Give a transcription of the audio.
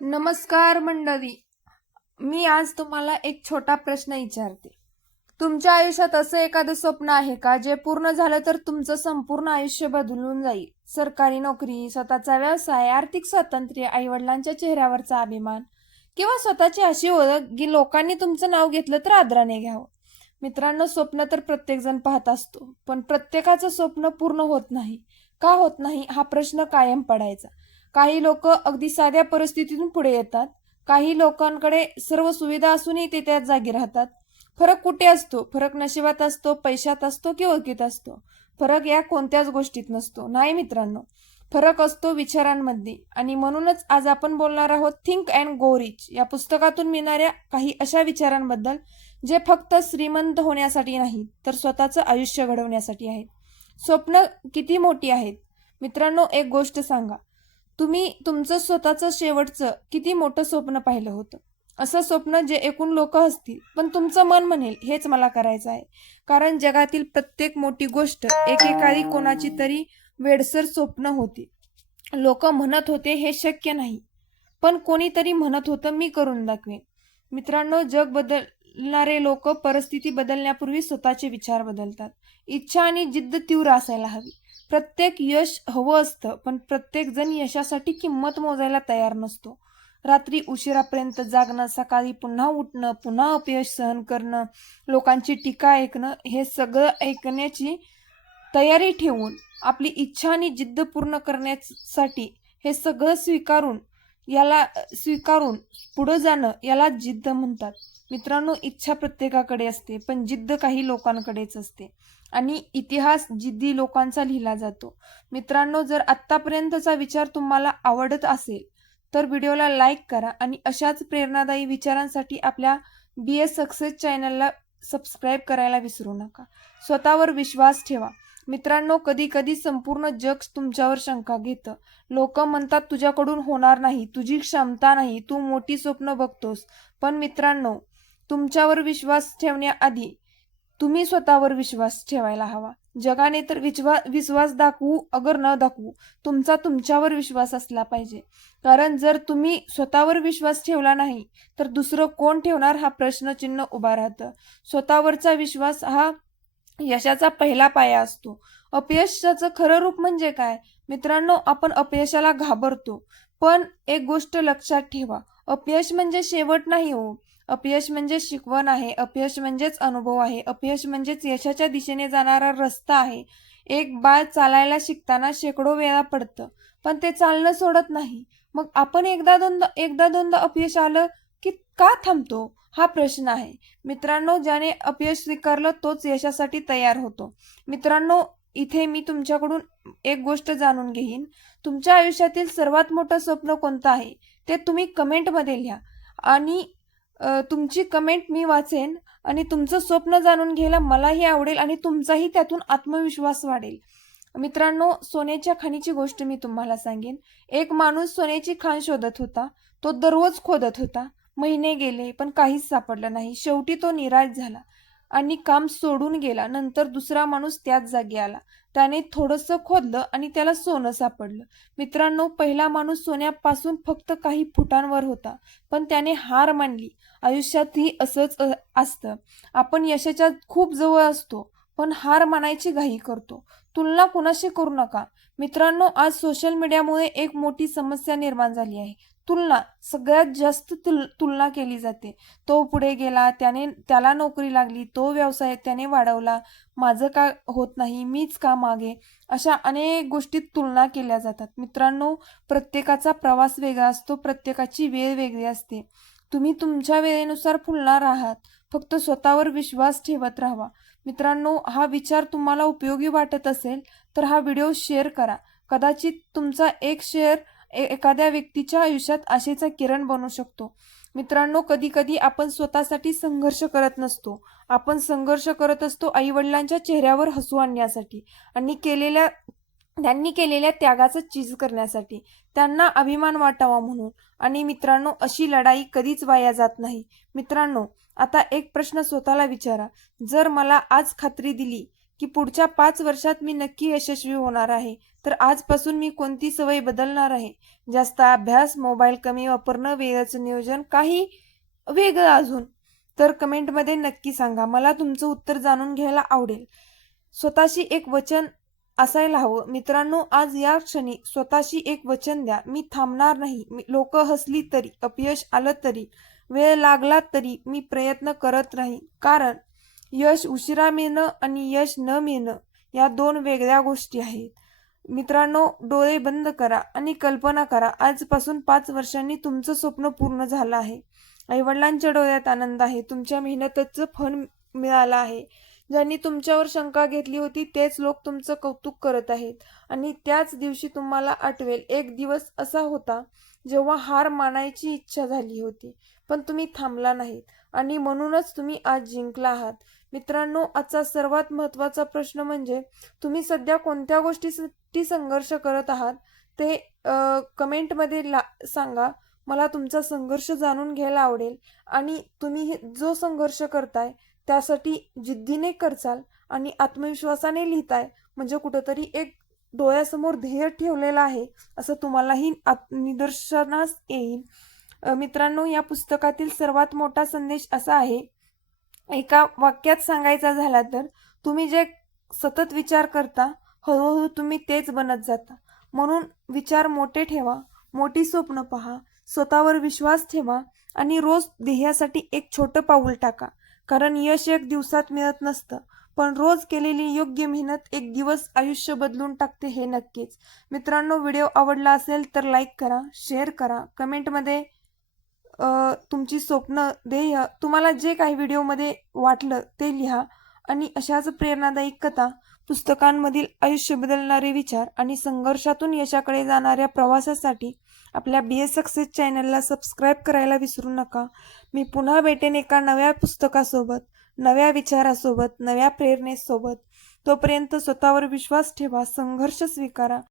नमस्कार मंडळी. मी आज तुम्हाला एक छोटा प्रश्न विचारते. तुमच्या आयुष्यात असं एखादं स्वप्न आहे का जे पूर्ण झालं तर तुमचं संपूर्ण आयुष्य बदलून जाईल? सरकारी नोकरी, स्वतःचा व्यवसाय, आर्थिक स्वातंत्र्य, आईवडिलांच्या चेहऱ्यावरचा अभिमान किंवा स्वतःची अशी ओळख की लोकांनी तुमचं नाव घेतलं तर आदराने घ्यावं. मित्रांनो, स्वप्न तर प्रत्येक जण पाहत असतो, पण प्रत्येकाचं स्वप्न पूर्ण होत नाही. का होत नाही हा प्रश्न कायम पडायचा. काही लोक अगदी साध्या परिस्थितीतून पुढे येतात. काही लोकांकडे सर्व सुविधा असूनही ते त्याच जागी राहतात. फरक कुठे असतो? फरक नशिबात असतो, पैशात असतो की ओळखीत असतो. फरक या कोणत्याच गोष्टीत नसतो. नाही मित्रांनो, फरक असतो विचारांमध्ये. आणि म्हणूनच आज आपण बोलणार आहोत थिंक अँड गो रिच या पुस्तकातून मिळणाऱ्या काही अशा विचारांबद्दल जे फक्त श्रीमंत होण्यासाठी नाही तर स्वतःचं आयुष्य घडवण्यासाठी आहेत. स्वप्न किती मोठी आहेत? मित्रांनो, एक गोष्ट सांगा, तुम्ही तुमचं स्वतःचं शेवटचं किती मोठं स्वप्न पाहिलं होतं? असं स्वप्न जे एकूण लोक हसतील पण तुमचं मन म्हणेल हेच मला करायचं आहे. कारण जगातील प्रत्येक मोठी गोष्ट एकेकाळी कोणाची तरी वेडसर स्वप्न होती. लोक म्हणत होते हे शक्य नाही, पण कोणीतरी म्हणत होतं मी करून दाखवेन. मित्रांनो, जग बदलणारे लोक परिस्थिती बदलण्यापूर्वी स्वतःचे विचार बदलतात. इच्छा आणि जिद्द तीव्र असायला हवी. प्रत्येक यश हवं असतं, पण प्रत्येक जण यशासाठी किंमत मोजायला तयार नसतो. रात्री उशिरापर्यंत जागणं, सकाळी पुन्हा उठणं, पुन्हा अपयश सहन करणं, लोकांची टीका ऐकणं, हे सगळं ऐकण्याची तयारी ठेवून आपली इच्छा आणि जिद्द पूर्ण करण्यासाठी हे सगळं स्वीकारून पुढे जाणं याला जिद्द म्हणतात. मित्रांनो, इच्छा प्रत्येकाकडे असते, पण जिद्द काही लोकांकडेच असते. आणि इतिहास जिद्दी लोकांचा लिहिला जातो. मित्रांनो, जर आत्तापर्यंतचा विचार तुम्हाला आवडत असेल तर व्हिडिओला लाईक करा आणि अशाच प्रेरणादायी विचारांसाठी आपल्या BS सक्सेस चॅनलला सबस्क्राईब करायला विसरू नका. स्वतःवर विश्वास ठेवा. मित्रांनो, कधी कधी संपूर्ण जग तुमच्यावर शंका घेतं. लोक म्हणतात तुझ्याकडून होणार नाही, तुझी क्षमता नाही, तू मोठी स्वप्न बघतोस. पण मित्रांनो, तुमच्यावर विश्वास ठेवण्याआधी तुम्ही स्वतःवर विश्वास ठेवायला हवा. जगाने तर विश्वास दाखवू अगर न दाखवू, तुमचा तुमच्यावर विश्वास असला पाहिजे. कारण जर तुम्ही स्वतःवर विश्वास ठेवला नाही तर दुसरं कोण ठेवणार हा प्रश्नचिन्ह उभा राहतं. स्वतःवरचा विश्वास हा यशाचा पहिला पाया असतो. अपयशाचं खरं रूप म्हणजे काय? मित्रांनो, आपण अपयशाला घाबरतो, पण एक गोष्ट लक्षात ठेवा, अपयश म्हणजे शेवट नाही हो. अपयश म्हणजे शिकवण आहे. अपयश म्हणजेच अनुभव आहे. अपयश म्हणजेच यशाच्या दिशेने जाणारा रस्ता आहे. एक बाळ चालायला शिकताना शेकडो वेळा पडतं, पण ते चालणं सोडत नाही. मग आपण एकदा दोनदा अपयश आलं की का थांबतो हा प्रश्न आहे. मित्रांनो, ज्याने अपयश स्वीकारलं तोच यशासाठी तयार होतो. मित्रांनो, इथे मी तुमच्याकडून एक गोष्ट जाणून घेईन. तुमच्या आयुष्यातील सर्वात मोठं स्वप्न कोणतं आहे ते तुम्ही कमेंटमध्ये लिहा. आणि तुमची कमेंट मी वाचेन आणि तुमचं स्वप्न जाणून घ्यायला मलाही आवडेल आणि तुमचाही त्यातून आत्मविश्वास वाढेल. मित्रांनो, सोन्याच्या खाणीची गोष्ट मी तुम्हाला सांगेन. एक माणूस सोन्याची खाण शोधत होता. तो दररोज खोदत होता. महिने गेले पण काहीच सापडलं नाही. शेवटी तो निराश झाला आणि काम सोडून गेला. नंतर दुसरा माणूस त्याच जागी आला. त्याने थोडंसं खोदलं आणि त्याला सोनं सापडलं. मित्रांनो, पहिला माणूस सोन्यापासून फक्त काही फुटांवर होता, पण त्याने हार मानली. आयुष्यातही असंच असतं. आपण यशाच्या खूप जवळ असतो, पण हार मानायची घाई करतो. तुलना कुणाशी करू नका. मित्रांनो, आज सोशल मीडियामुळे एक मोठी समस्या निर्माण झाली आहे. तुलना. सगळ्यात जास्त तुलना केली जाते. तो पुढे गेला, त्याला नोकरी लागली, तो व्यवसाय त्याने वाढवला, माझं का होत नाही, मीच का मागे. अशा अनेक गोष्टीत तुलना केल्या जातात. मित्रांनो, प्रत्येकाचा प्रवास वेगळा असतो, प्रत्येकाची वेळ वेगळी असते. तुम्ही तुमच्या वेळेनुसार फुलणार आहात. फक्त स्वतःवर विश्वास ठेवत राहा. मित्रांनो, हा विचार तुम्हाला उपयोगी वाटत असेल तर हा व्हिडिओ शेअर करा. कदाचित तुमचा एक शेअर एखाद्या व्यक्तीच्या आयुष्यात आशेचा किरण बनू शकतो. मित्रांनो, कधी कधी आपण स्वतःसाठी संघर्ष करत नसतो. आपण संघर्ष करत असतो आई वडिलांच्या चेहऱ्यावर हसू आणण्यासाठी आणि त्यांनी केलेल्या त्यागाचं चीज करण्यासाठी, त्यांना अभिमान वाटावा म्हणून. आणि मित्रांनो, अशी लढाई कधीच वाया जात नाही. मित्रांनो, आता एक प्रश्न स्वतःला विचारा. जर मला आज खात्री दिली की पुढच्या 5 वर्षात मी नक्की यशस्वी होणार आहे. तर आजपासून मी कोणती सवय बदलणार आहे? जास्त अभ्यास, मोबाईल कमी वापरणं, वेळेचं नियोजन, काही वेगळं अजून? तर कमेंटमध्ये नक्की सांगा. मला तुमचं उत्तर जाणून घ्यायला आवडेल. स्वतःशी एक वचन असायला हवं. मित्रांनो, आज या क्षणी स्वतःशी एक वचन द्या. मी थांबणार नाही. लोक हसली तरी, अपयश आलं तरी, वेळ लागला तरी मी प्रयत्न करत राहीन. कारण यश उशिरा मिळणं आणि यश न मिळणं या 2 वेगळ्या गोष्टी आहेत. मित्रांनो, डोळे बंद करा आणि कल्पना करा, आजपासून 5 वर्षांनी तुमचं स्वप्न पूर्ण झालं आहे. आईवडिलांच्या डोळ्यात आनंद आहे. तुमच्या मेहनतीचं फळ मिळालं आहे. ज्यांनी तुमच्यावर शंका घेतली होती तेच लोक तुमचं कौतुक करत आहेत. आणि त्याच दिवशी तुम्हाला आठवेल, एक दिवस असा होता जेव्हा हार मानायची इच्छा झाली होती, पण तुम्ही थांबला नाहीत आणि म्हणूनच तुम्ही आज जिंकला आहात. मित्रांनो, आजचा सर्वात महत्त्वाचा प्रश्न म्हणजे तुम्ही सध्या कोणत्या गोष्टीसाठी संघर्ष करत आहात ते कमेंटमध्ये सांगा. मला तुमचा संघर्ष जाणून घ्यायला आवडेल. आणि तुम्ही जो संघर्ष करताय त्यासाठी जिद्दीने करचाल आणि आत्मविश्वासाने लिहिताय म्हणजे कुठंतरी एक डोळ्यासमोर ध्येय ठेवलेलं आहे असं तुम्हालाही निदर्शनास येईल. मित्रांनो, या पुस्तकातील सर्वात मोठा संदेश असा आहे, एका वाक्यात सांगायचा झाला तर, तुम्ही जे सतत विचार करता हळूहळू तुम्ही तेच बनत जाता. म्हणून विचार मोठे ठेवा, मोठी स्वप्न पहा, स्वतःवर विश्वास ठेवा आणि रोज ध्येयासाठी एक छोटं पाऊल टाका. कारण यश एक दिवसात मिळत नसतं, पण रोज केलेली योग्य मेहनत एक दिवस आयुष्य बदलून टाकते हे नक्कीच. मित्रांनो, व्हिडिओ आवडला असेल तर लाईक करा, शेअर करा, कमेंटमध्ये तुमची स्वप्न, ध्येय, तुम्हाला जे काही व्हिडिओमध्ये वाटलं ते लिहा. आणि अशाच प्रेरणादायी कथा, पुस्तकांमधील आयुष्य बदलणारे विचार आणि संघर्षातून यशाकडे जाणाऱ्या प्रवासासाठी आपल्या BS सक्सेस चॅनलला सबस्क्राईब करायला विसरू नका. मी पुन्हा भेटेन एका नव्या पुस्तकासोबत, नव्या विचारासोबत, नव्या प्रेरणेसोबत. तोपर्यंत स्वतःवर विश्वास ठेवा, संघर्ष स्वीकारा